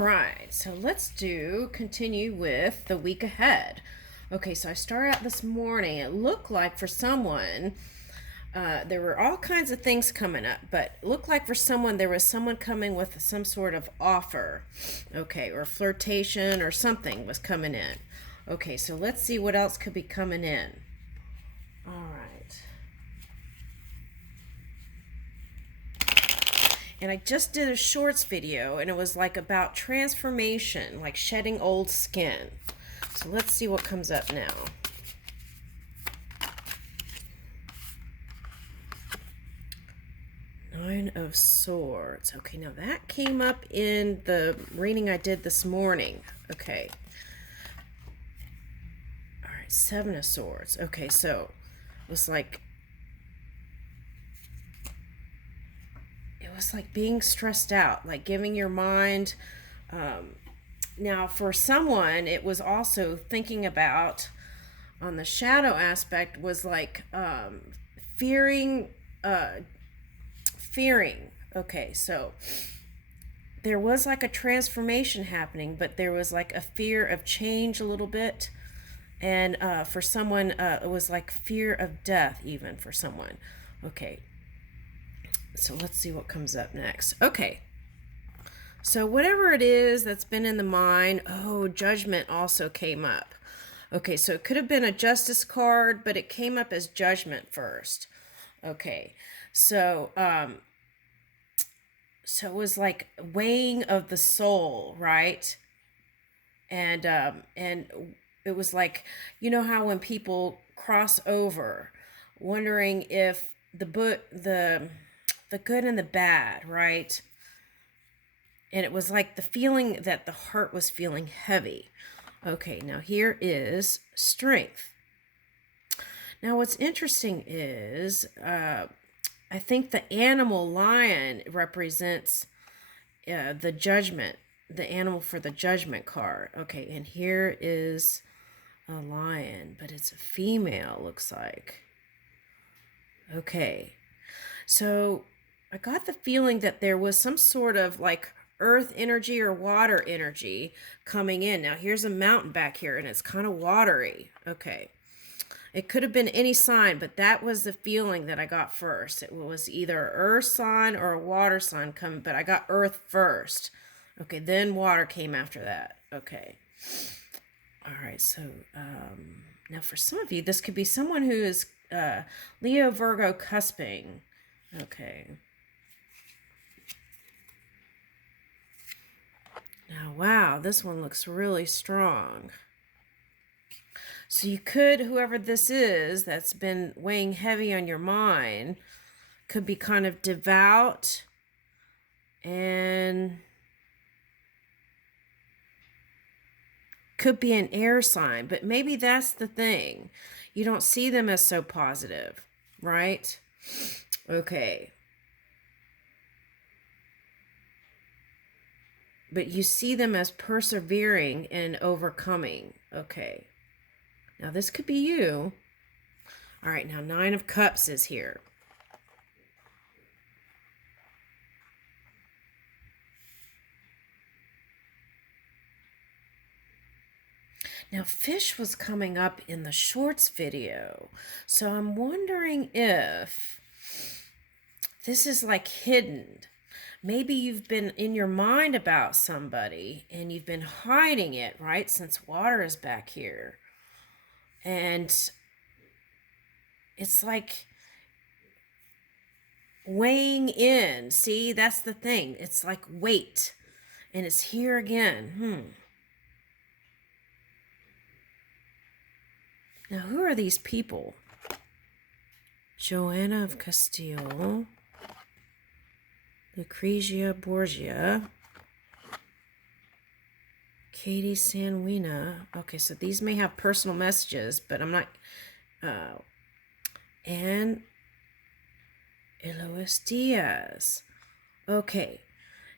All right, so let's continue with the week ahead. Okay, so I started out this morning. It looked like for someone, there were all kinds of things coming up, but it looked like for someone, there was someone coming with some sort of offer, okay, or flirtation or something was coming in. Okay, so let's see what else could be coming in. All right. And I just did a shorts video, and it was like about transformation, like shedding old skin. So let's see what comes up now. Nine of Swords. Okay, now that came up in the reading I did this morning. Okay. All right, Seven of Swords. Okay, so it was like being stressed out, like giving your mind. Now, for someone, it was also thinking about, on the shadow aspect, was like fearing. Fearing. Okay, so there was like a transformation happening, but there was like a fear of change a little bit. And for someone, it was like fear of death, even for someone. Okay, so let's see what comes up next. Okay, so whatever it is that's been in the mind, Judgment also came up. Okay, so it could have been a Justice card, but it came up as Judgment first. Okay, so so it was like weighing of the soul, right? And it was like, you know how when people cross over, wondering if the good and the bad, right? And it was like the feeling that the heart was feeling heavy. Okay, now here is Strength. Now what's interesting is I think the animal lion represents the Judgment, the animal for the Judgment card. Okay, and here is a lion, but it's a female, looks like. Okay, so I got the feeling that there was some sort of like earth energy or water energy coming in. Now here's a mountain back here, and it's kind of watery. Okay. It could have been any sign, but that was the feeling that I got first. It was either an earth sign or a water sign coming, but I got earth first. Okay, then water came after that. Okay. All right, so now for some of you, this could be someone who is Leo, Virgo, cusping. Okay. Now, wow, this one looks really strong. So you could, whoever this is that's been weighing heavy on your mind, could be kind of devout and could be an air sign, but maybe that's the thing. You don't see them as so positive, right? Okay. But you see them as persevering and overcoming. Okay. Now this could be you. All right, now Nine of Cups is here. Now Fish was coming up in the shorts video. So I'm wondering if this is like hidden. Maybe you've been in your mind about somebody and you've been hiding it, right? Since water is back here. And it's like weighing in. See, that's the thing. It's like weight. And it's here again. Now, who are these people? Joanna of Castile. Lucrezia Borgia. Katie Sanwina. Okay, so these may have personal messages, but I'm not... and Elois Diaz. Okay,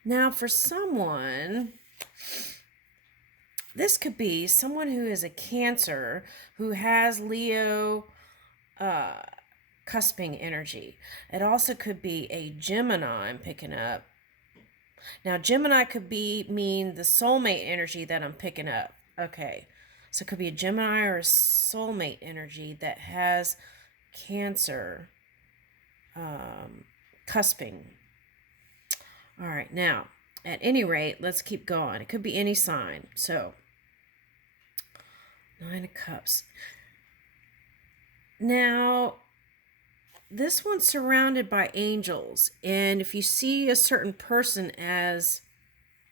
now for someone, this could be someone who is a Cancer who has Leo cusping energy. It also could be a Gemini I'm picking up Now, Gemini could mean the soulmate energy that I'm picking up. Okay. So it could be a Gemini or a soulmate energy that has Cancer cusping. All right. Now, at any rate, let's keep going. It could be any sign. So, Nine of Cups. Now, this one's surrounded by angels. And if you see a certain person as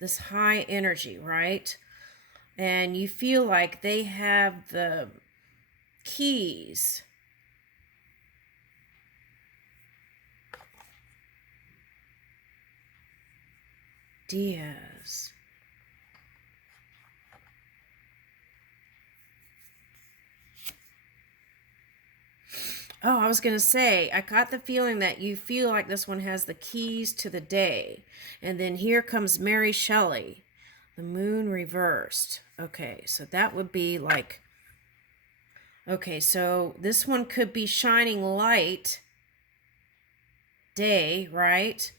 this high energy, right? And you feel like they have the keys. Diaz. Oh, I was going to say, I got the feeling that you feel like this one has the keys to the day. And then here comes Mary Shelley, the moon reversed. Okay, so that would be like, okay, so this one could be shining light, day, right?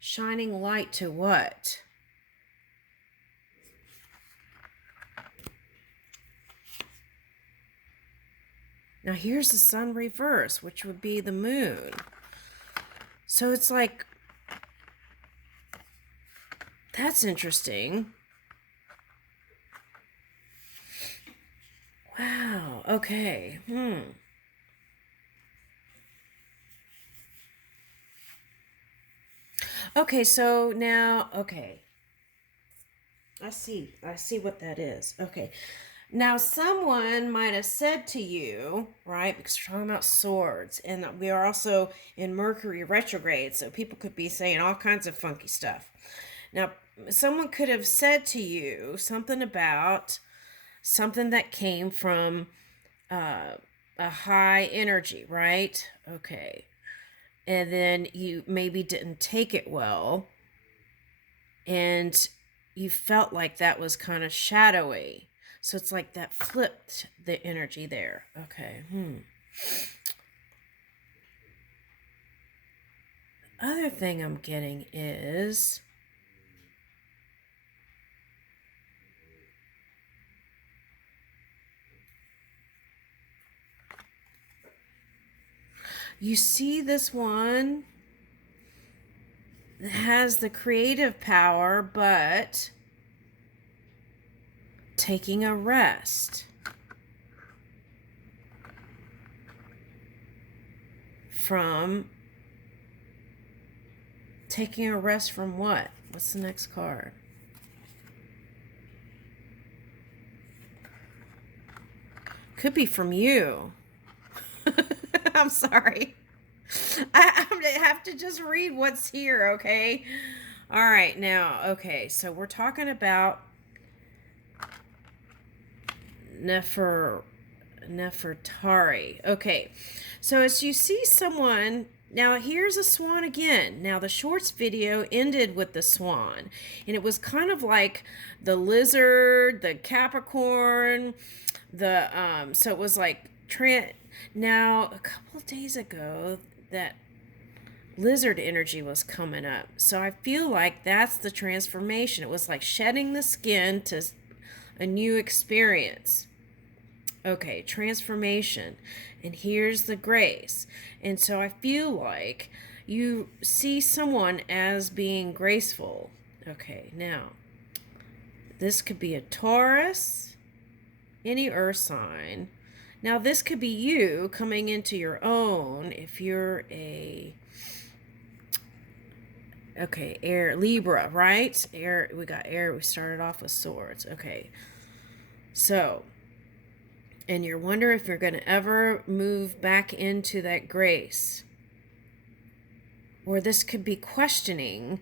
Shining light to what? Now here's the sun reverse, which would be the moon. So it's like, that's interesting. Wow, okay. Okay, so now, okay. I see what that is. Okay. Now, someone might have said to you, right, because we're talking about swords, and we are also in Mercury retrograde, so people could be saying all kinds of funky stuff. Now, someone could have said to you something about something that came from a high energy, right? Okay. And then you maybe didn't take it well, and you felt like that was kind of shadowy. So it's like that flipped the energy there. Okay. Other thing I'm getting is you see this one that has the creative power, but taking a rest from taking a rest from what? What's the next card? Could be from you. I'm sorry. I have to just read what's here, okay? All right, now, okay, so we're talking about Nefertari. Okay, so as you see someone, now here's a swan again. Now the shorts video ended with the swan, and it was kind of like the lizard, the Capricorn, so it was like now a couple of days ago that lizard energy was coming up. So I feel like that's the transformation. It was like shedding the skin to a new experience. Okay, transformation. And here's the grace. And so I feel like you see someone as being graceful. Okay, now, this could be a Taurus, any earth sign. Now, this could be you coming into your own if you're okay, air, Libra, right? Air, we got air, we started off with swords. Okay, so, and you're wondering if you're going to ever move back into that grace. Or this could be questioning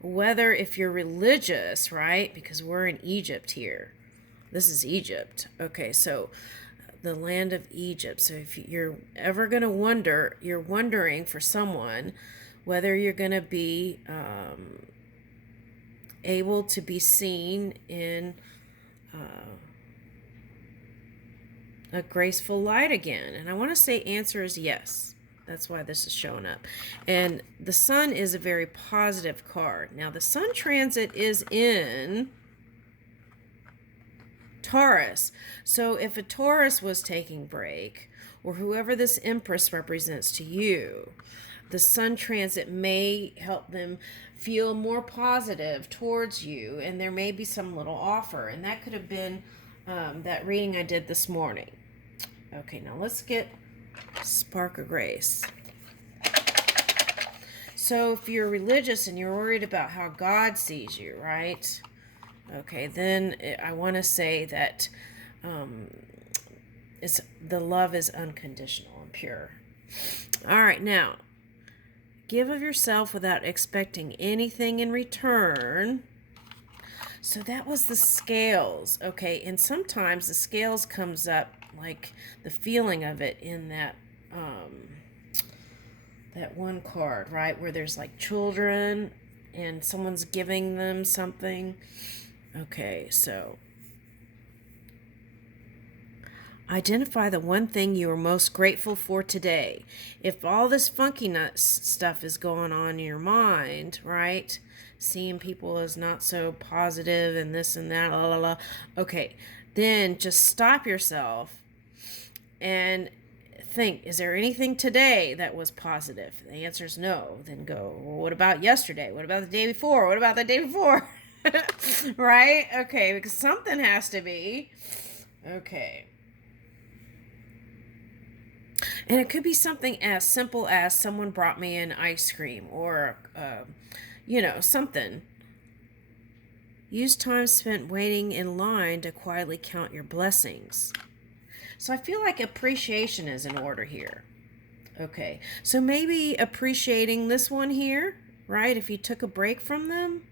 whether if you're religious, right? Because we're in Egypt here. This is Egypt. Okay, so the land of Egypt. So if you're ever going to wonder, you're wondering for someone whether you're going to be able to be seen in a graceful light again. And I want to say answer is yes. That's why this is showing up. And the sun is a very positive card. Now, the sun transit is in Taurus. So if a Taurus was taking break, or whoever this Empress represents to you, the sun transit may help them feel more positive towards you, and there may be some little offer. And that could have been that reading I did this morning. Okay, now let's get Spark of Grace. So if you're religious and you're worried about how God sees you, right? Okay, then I want to say that the love is unconditional and pure. All right, now, give of yourself without expecting anything in return. So that was the scales, okay? And sometimes the scales comes up, like the feeling of it in that one card, right? Where there's like children and someone's giving them something. Okay, so identify the one thing you are most grateful for today. If all this funky nuts stuff is going on in your mind, right? Seeing people as not so positive and this and that, la la la. Okay, then just stop yourself and think, is there anything today that was positive? If the answer is no, then go, well, what about yesterday? What about the day before? What about the day before? Right? Okay, because something has to be. Okay. And it could be something as simple as someone brought me an ice cream or, something. Use time spent waiting in line to quietly count your blessings. So I feel like appreciation is in order here. Okay, so maybe appreciating this one here, right? If you took a break from them.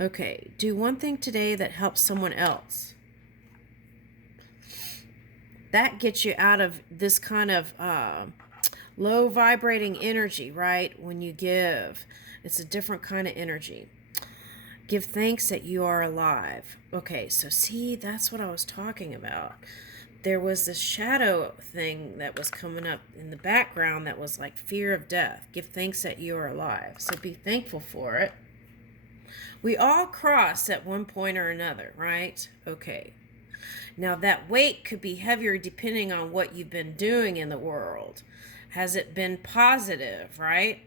Okay, do one thing today that helps someone else. That gets you out of this kind of low vibrating energy, right? When you give, it's a different kind of energy. Give thanks that you are alive. Okay, so see, that's what I was talking about. There was this shadow thing that was coming up in the background that was like fear of death. Give thanks that you are alive. So be thankful for it. We all cross at one point or another, right? Okay. Now that weight could be heavier depending on what you've been doing in the world. Has it been positive, right?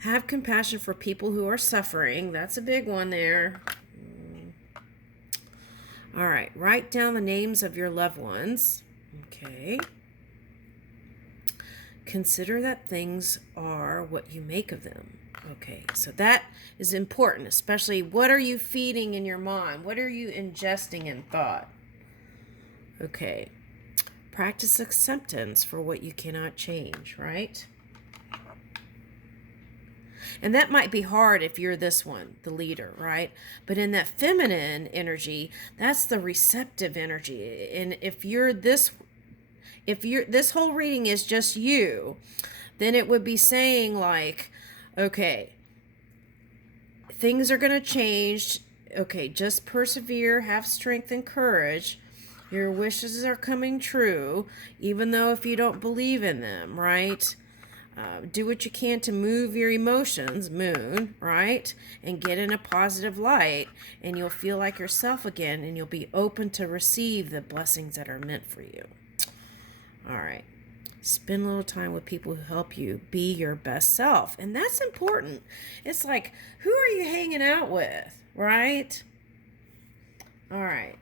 Have compassion for people who are suffering. That's a big one there. All right, write down the names of your loved ones. Okay. Consider that things are what you make of them. Okay, so that is important, especially what are you feeding in your mind? What are you ingesting in thought? Okay, practice acceptance for what you cannot change, right? And that might be hard if you're this one, the leader, right? But in that feminine energy, that's the receptive energy. And if this whole reading is just you, then it would be saying like, okay, things are going to change. Okay, just persevere, have strength and courage. Your wishes are coming true, even though if you don't believe in them, right? Do what you can to move your emotions, moon, right? And get in a positive light, and you'll feel like yourself again, and you'll be open to receive the blessings that are meant for you. All right. Spend a little time with people who help you be your best self. And that's important. It's like, who are you hanging out with, right? All right.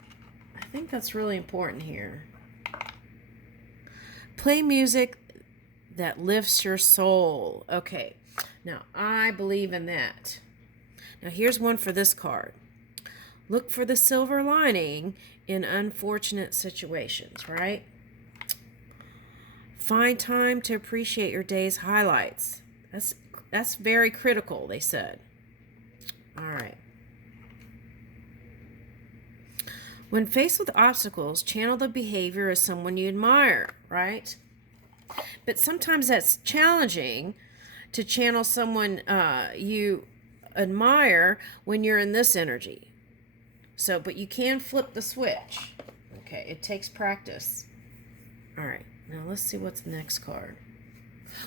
I think that's really important here. Play music that lifts your soul. Okay. Now, I believe in that. Now, here's one for this card. Look for the silver lining in unfortunate situations, right? Find time to appreciate your day's highlights. That's very critical, they said. All right. When faced with obstacles, channel the behavior as someone you admire, right? But sometimes that's challenging to channel someone you admire when you're in this energy. So, but you can flip the switch. Okay, it takes practice. All right. Now let's see what's the next card.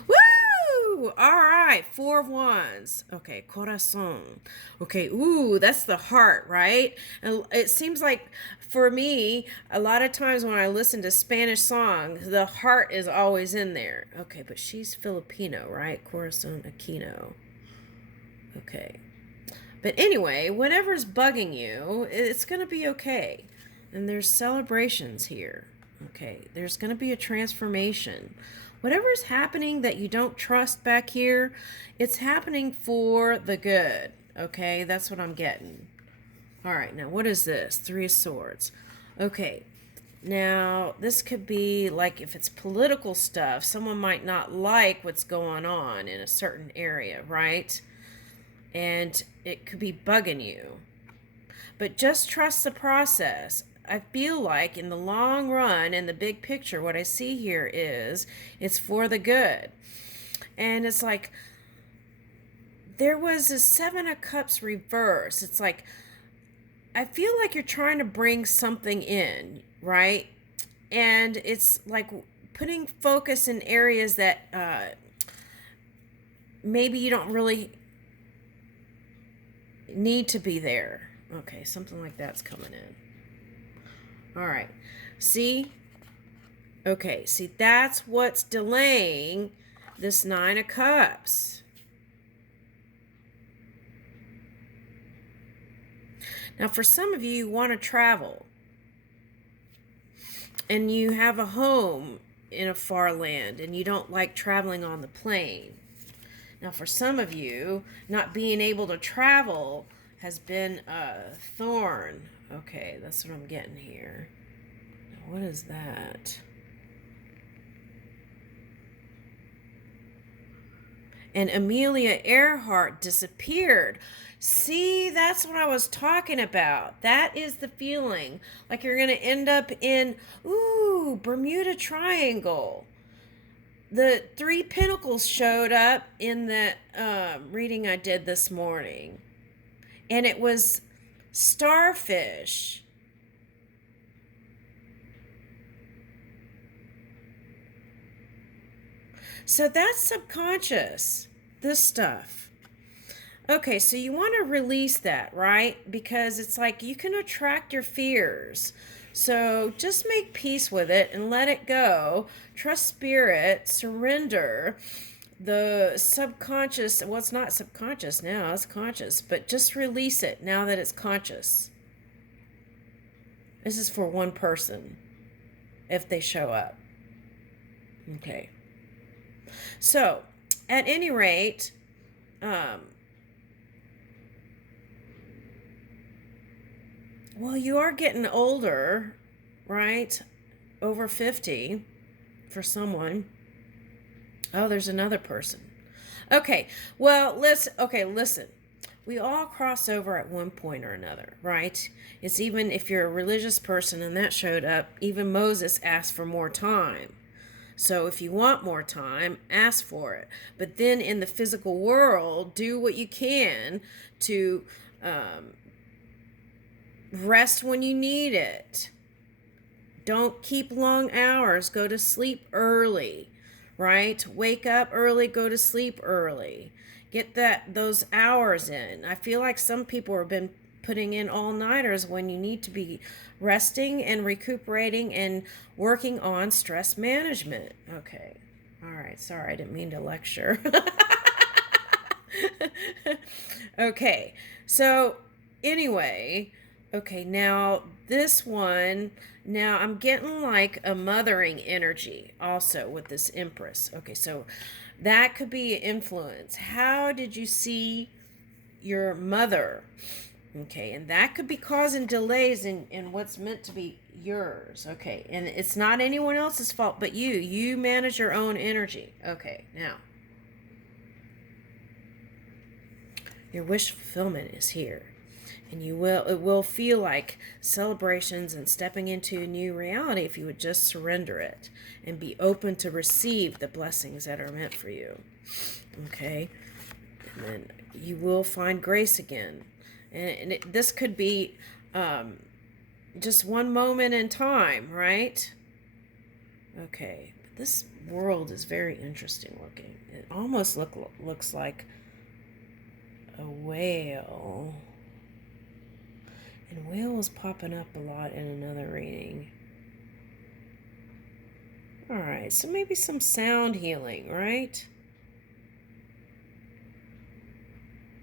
Woo! All right, 4 of Wands. Okay, corazón. Okay, ooh, that's the heart, right? And it seems like for me, a lot of times when I listen to Spanish songs, the heart is always in there. Okay, but she's Filipino, right? Corazón Aquino. Okay. But anyway, whatever's bugging you, it's going to be okay. And there's celebrations here. Okay, there's going to be a transformation. Whatever's happening that you don't trust back here, it's happening for the good. Okay, that's what I'm getting. All right, now what is this? 3 of Swords. Okay, now this could be like if it's political stuff, someone might not like what's going on in a certain area, right? And it could be bugging you. But just trust the process. I feel like in the long run and the big picture, what I see here is it's for the good. And it's like there was a 7 of Cups reverse. It's like I feel like you're trying to bring something in, right? And it's like putting focus in areas that maybe you don't really need to be there. Okay, something like that's coming in. All right. See? Okay, see, that's what's delaying this 9 of Cups. Now, for some of you, you want to travel. And you have a home in a far land, and you don't like traveling on the plane. Now, for some of you, not being able to travel has been a thorn. Okay, that's what I'm getting here. Now, what is that? And Amelia Earhart disappeared. See, that's what I was talking about. That is the feeling. Like you're going to end up in, Bermuda Triangle. The 3 Pentacles showed up in the reading I did this morning. And it was starfish. So that's subconscious, this stuff. Okay, so you want to release that, right? Because it's like you can attract your fears. So just make peace with it and let it go. Trust spirit, surrender. The subconscious, well, it's not subconscious now, it's conscious, but just release it now that it's conscious. This is for one person if they show up. Okay. So, at any rate, well, you are getting older, right? Over 50 for someone. Oh, there's another person. Okay, well, listen. We all cross over at one point or another, right? It's even if you're a religious person and that showed up, even Moses asked for more time. So if you want more time, ask for it. But then in the physical world, do what you can to rest when you need it. Don't keep long hours. Go to sleep early, right? Wake up early, go to sleep early. Get those hours in. I feel like some people have been putting in all-nighters when you need to be resting and recuperating and working on stress management. Okay. All right. Sorry, I didn't mean to lecture. Okay. So, anyway, okay, now this one, now I'm getting like a mothering energy also with this Empress. Okay, so that could be an influence. How did you see your mother? Okay, and that could be causing delays in what's meant to be yours. Okay, and it's not anyone else's fault but you. You manage your own energy. Okay, now your wish fulfillment is here. And it will feel like celebrations and stepping into a new reality if you would just surrender it and be open to receive the blessings that are meant for you. Okay? And then you will find grace again. And this could be just one moment in time, right? Okay. This world is very interesting looking. It almost looks like a whale. And whale was popping up a lot in another reading. All right, so maybe some sound healing, right?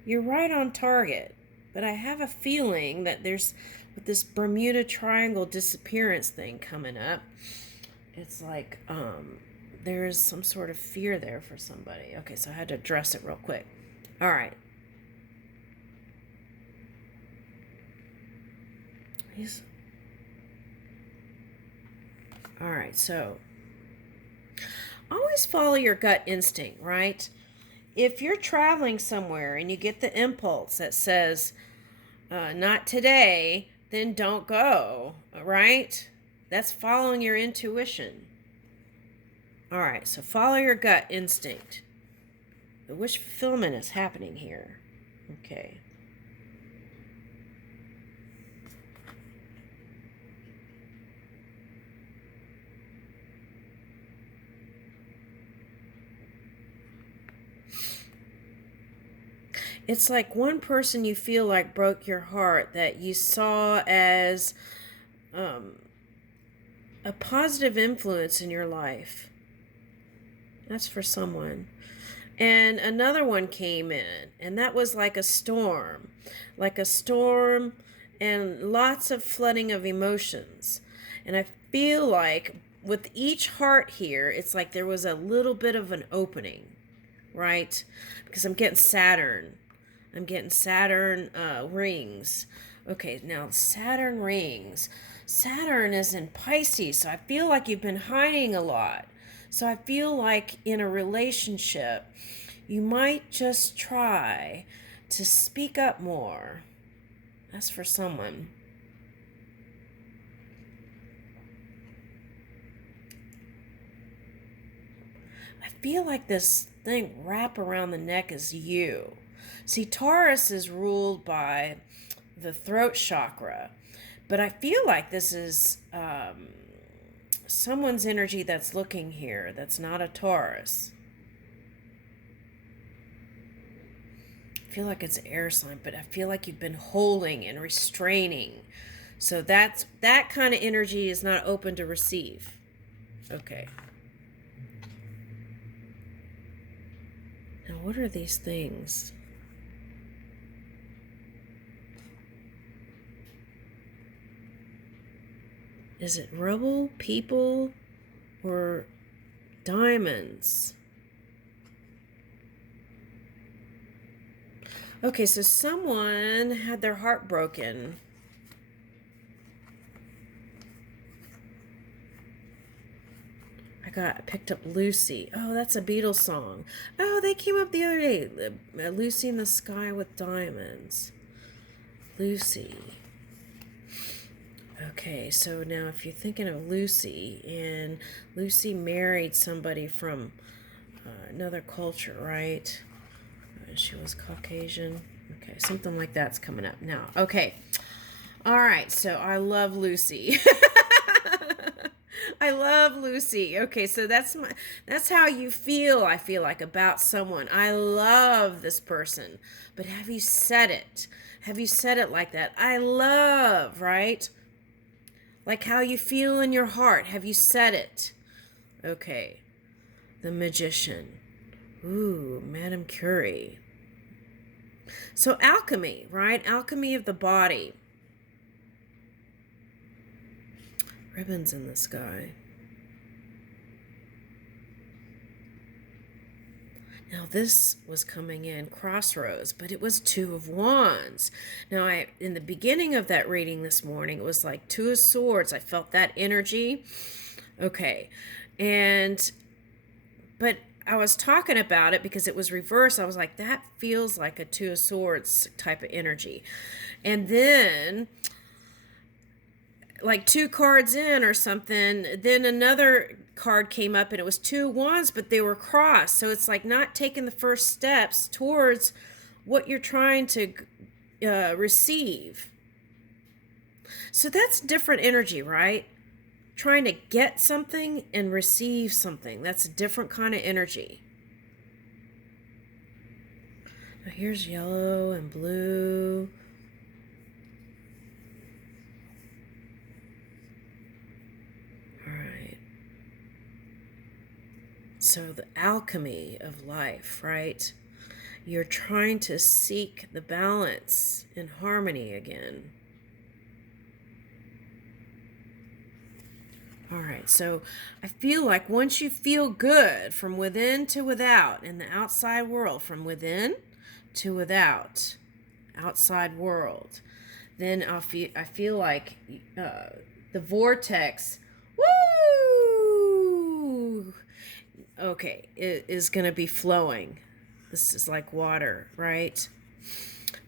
You're right on target, but I have a feeling that there's, with this Bermuda Triangle disappearance thing coming up, it's like there's some sort of fear there for somebody. Okay, so I had to address it real quick. All right. All right, so always follow your gut instinct, right? If you're traveling somewhere and you get the impulse that says, not today, then don't go, right? That's following your intuition. All right, so follow your gut instinct. The wish fulfillment is happening here. Okay. It's like one person you feel like broke your heart that you saw as a positive influence in your life. That's for someone. And another one came in, and that was like a storm and lots of flooding of emotions. And I feel like with each heart here, it's like there was a little bit of an opening, right? Because I'm getting Saturn. Rings. Okay, now Saturn rings. Saturn is in Pisces, so I feel like you've been hiding a lot. So I feel like in a relationship, you might just try to speak up more. That's for someone. I feel like this thing wrap around the neck is you. See, Taurus is ruled by the throat chakra, but I feel like this is someone's energy that's looking here that's not a Taurus. I feel like it's an air sign, but I feel like you've been holding and restraining. So that kind of energy is not open to receive. Okay. Now, what are these things? Is it rubble, people, or diamonds? Okay, so someone had their heart broken. I picked up Lucy. Oh, that's a Beatles song. Oh, they came up the other day. Lucy in the Sky with Diamonds. Lucy. Okay, so now if you're thinking of Lucy, and Lucy married somebody from another culture, right? She was Caucasian. Okay, something like that's coming up now. Okay. All right, so I love Lucy. I love Lucy. Okay, so that's how you feel, I feel like, about someone. I love this person. But have you said it? Have you said it like that? I love, right? Like how you feel in your heart. Have you said it? Okay. The Magician. Ooh, Madame Curie. So alchemy, right? Alchemy of the body. Ribbons in the sky. Now this was coming in crossroads, but it was Two of Wands. Now in the beginning of that reading this morning, it was like Two of Swords. I felt that energy. Okay. But I was talking about it because it was reversed. I was like, that feels like a Two of Swords type of energy. And then like two cards in or something, then another card came up and it was Two of Wands, but they were crossed. So it's like not taking the first steps towards what you're trying to receive. So that's different energy, right? trying to get something and receive something. That's a different kind of energy. Now here's yellow and blue. All right. So the alchemy of life, right? You're trying to seek the balance and harmony again. All right, so I feel like once you feel good from within to without in the outside world, from within to without, outside world, then I feel like the vortex, woo, okay, it is going to be flowing. This is like water, right?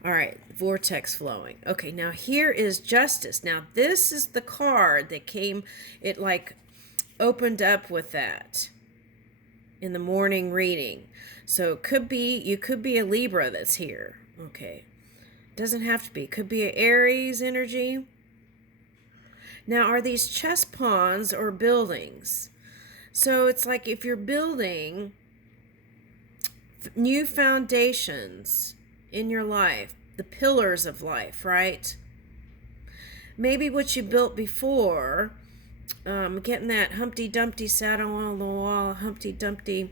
All right, vortex flowing. Okay, now here is justice. Now this is the card that came, it like opened up with that in the morning reading. So it could be, you could be a Libra that's here. Okay, doesn't have to be. Could be an Aries energy. Now, are these chess pawns or buildings? So it's like if you're building new foundations in your life, the pillars of life, right? Maybe what you built before, getting that Humpty Dumpty sat on the wall, Humpty Dumpty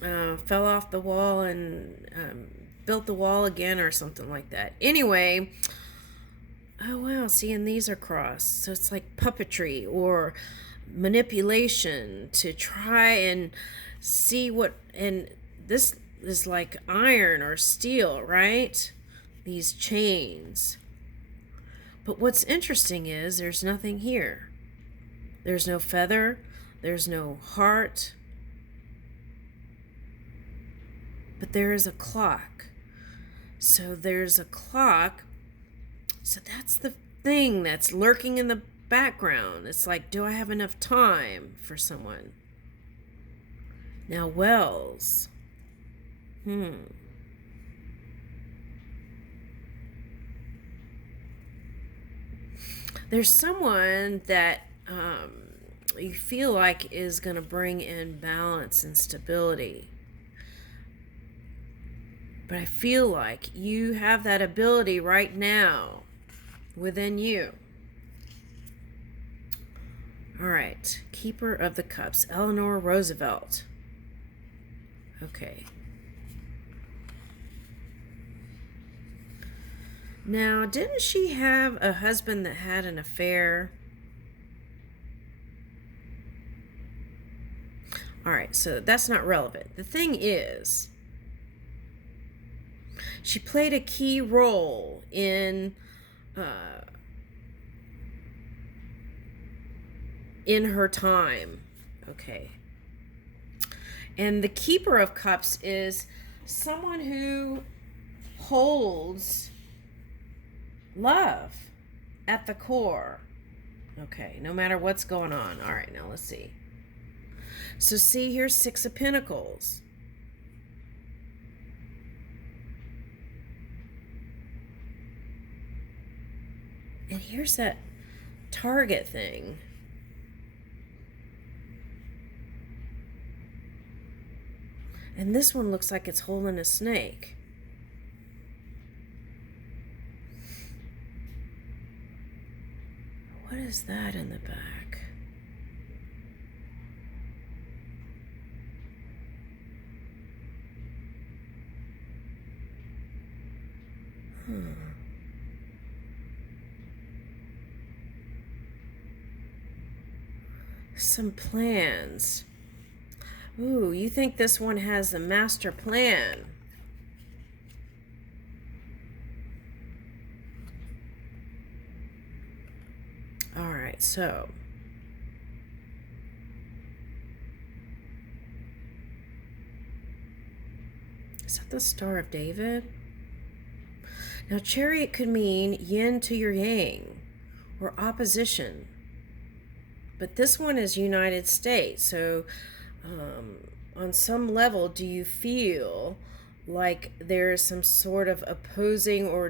fell off the wall and built the wall again or something like that. Anyway, oh wow, see, and these are crossed. So it's like puppetry or manipulation to try and see what, and this is like iron or steel, right? These chains. But what's interesting is there's nothing here. There's no feather, there's no heart, but there is a clock. So there's a clock. So that's the thing that's lurking in the background. It's like, do I have enough time for someone? Now, wells. There's someone that you feel like is going to bring in balance and stability. But I feel like you have that ability right now within you. All right, Keeper of the Cups, Eleanor Roosevelt. Okay. Now, didn't she have a husband that had an affair? All right, so that's not relevant. The thing is, she played a key role in her time. Okay. And the Keeper of Cups is someone who holds love at the core. Okay, no matter what's going on. All right, now let's see. So see, here's Six of Pentacles. And here's that target thing. And this one looks like it's holding a snake. What is that in the back? Some plans. Ooh, you think this one has a master plan? All right, so is that the Star of David? Now, Chariot could mean yin to your yang or opposition. But this one is United States. So on some level, do you feel like there is some sort of opposing or